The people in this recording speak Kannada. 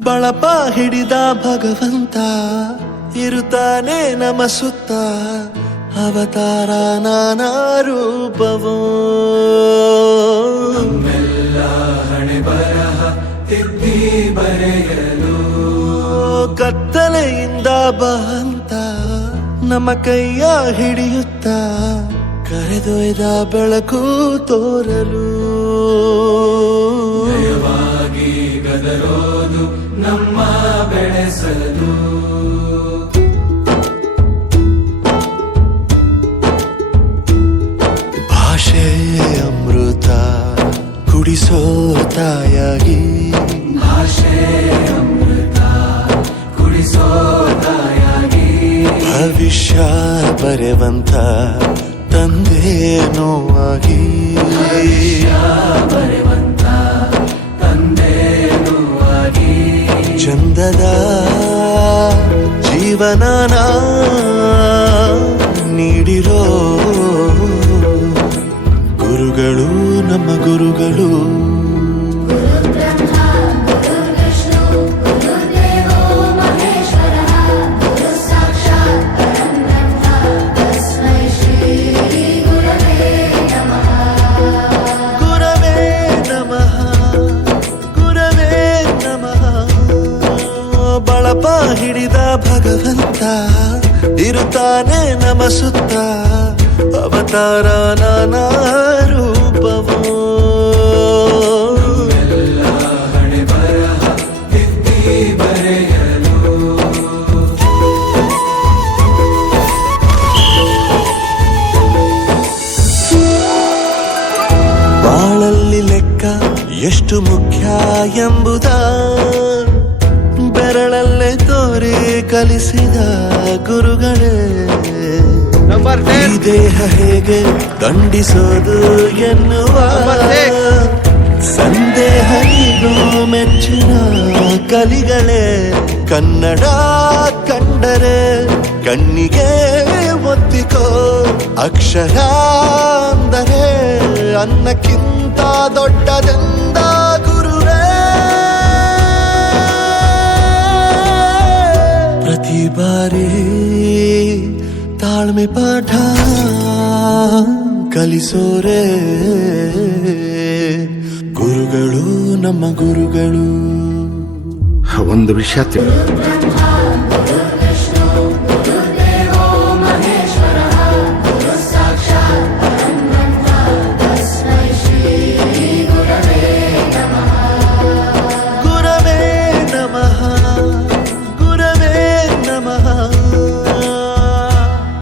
ಬಳಪ ಹಿಡಿದ ಭಗವಂತ ಇರುತ್ತಾನೆ ನಮ ಸುತ್ತ ಅವತಾರ ನಾನಾ ರೂಪವೋ ನಮ್ಮೆಲ್ಲ ಹಣೆ ಬರಹ ತಿದ್ದಿ ಬರೆಯಲು ಕತ್ತಲೆಯಿಂದ ಬಂತ ನಮ್ಮ ಕೈಯ ಹಿಡಿಯುತ್ತ ಕರೆದೊಯ್ದ ಬೆಳಕು ತೋರಲು ನಯವಾಗಿ ಗದರೋದು ನಮ್ಮ ಬೆಳೆಸಲು ಭಾಷೆ ಅಮೃತ ಕುಡಿಸೋ ತಾಯಾಗಿ ಭಾಷೆ ಅಮೃತ ಕುಡಿಸೋ ತಾಯಾಗಿ ಭವಿಷ್ಯ ಬರೆವಂತ ತಂದೆ ನೋವಾಗಿ ಬರೆವಂತ ತಂದೆ ನೋವಾಗಿ ಚಂದದ ಜೀವನನ ನೀಡಿರೋ ಗುರುಗಳು ನಮ್ಮ ಗುರುಗಳು ಬಳಪ ಹಿಡಿದ ಭಗವಂತ ಇರುತ್ತಾನೆ ನಮ ಸುತ್ತ ಅವತಾರ ನಾನಾ ರೂಪವೋ ಎಲ್ಲ ಹಣೆ ಬರಹ ತಿದ್ದಿ ಬರೆಯಲು ಬಾಳಲ್ಲಿ ಲೆಕ್ಕ ಎಷ್ಟು ಮುಖ್ಯ ಎಂಬುದ ಬೆರಳಲ್ಲೇ ತೋರಿ ಕಲಿಸಿದ ಗುರುಗಳೇ ಈ ದೇಹ ಹೇಗೆ ದಂಡಿಸೋದು ಎನ್ನುವ ಸಂದೇಹ ಇದು ಮೆಚ್ಚಿನ ಕಲಿಗಳೇ ಕನ್ನಡ ಕಂಡರೆ ಕಣ್ಣಿಗೆ ಒತ್ತಿಕೋ ಅಕ್ಷರ ಅಂದರೆ ಅನ್ನಕ್ಕಿಂತ ದೊಡ್ಡದೆಂದ ಗುರುವೇ ಪ್ರತಿ ಬಾರಿ ತಾಳ್ಮೆ ಪಾಠ ಕಲಿಸೋರೆ ಗುರುಗಳು ನಮ್ಮ ಗುರುಗಳು ಒಂದು ವಿಷಯ ತಿಳಿ